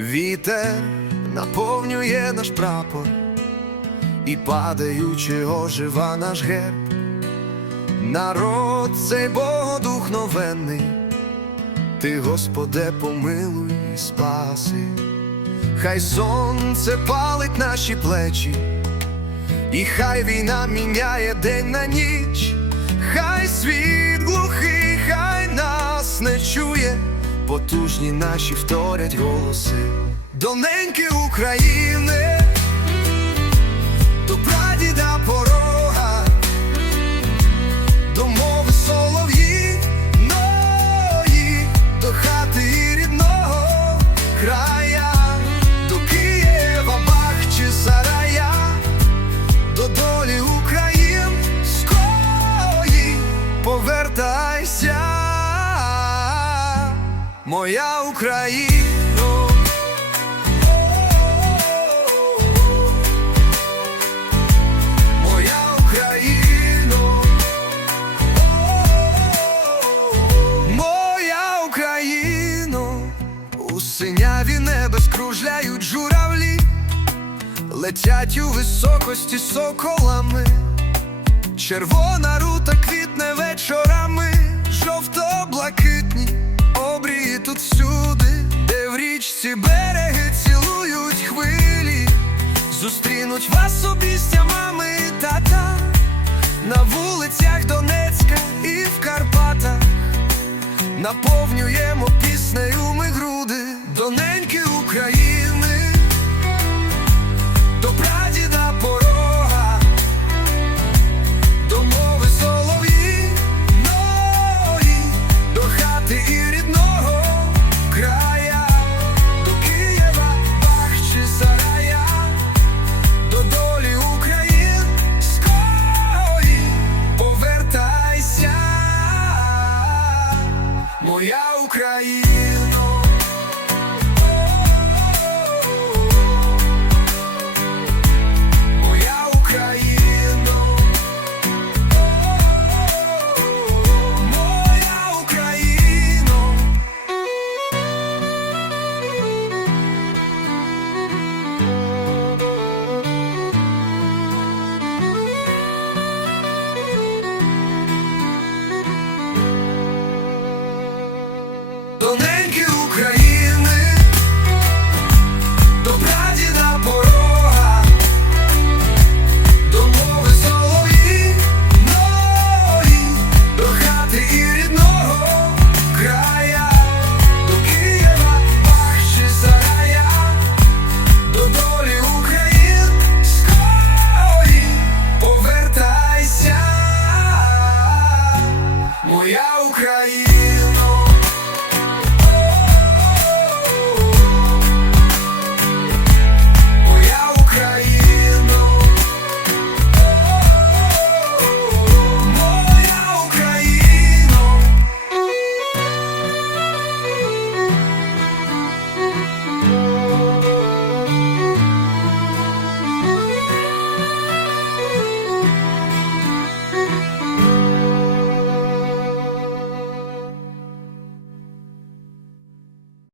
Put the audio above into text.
Вітер наповнює наш прапор, і падаючи ожива наш герб. Народ цей богодухновенний, ти, Господе, помилуй і спаси, хай сонце палить наші плечі, і хай війна міняє день на ніч, хай світ глухий, хай нас не чує, потужні наші вторять голоси. Доненьки України, до прадіда порога, до мови солов'їної, до хати рідного края, моя Україна. Моя Україно, моя Україно, у синяві небес журавлі, летять у високості соколами, червона рута квітне вечорами, річці береги цілують хвилі. Зустрінуть вас обістя мами і тата на вулицях Донецька і в Карпатах. Наповнюємо піснею ми груди, доненьки України.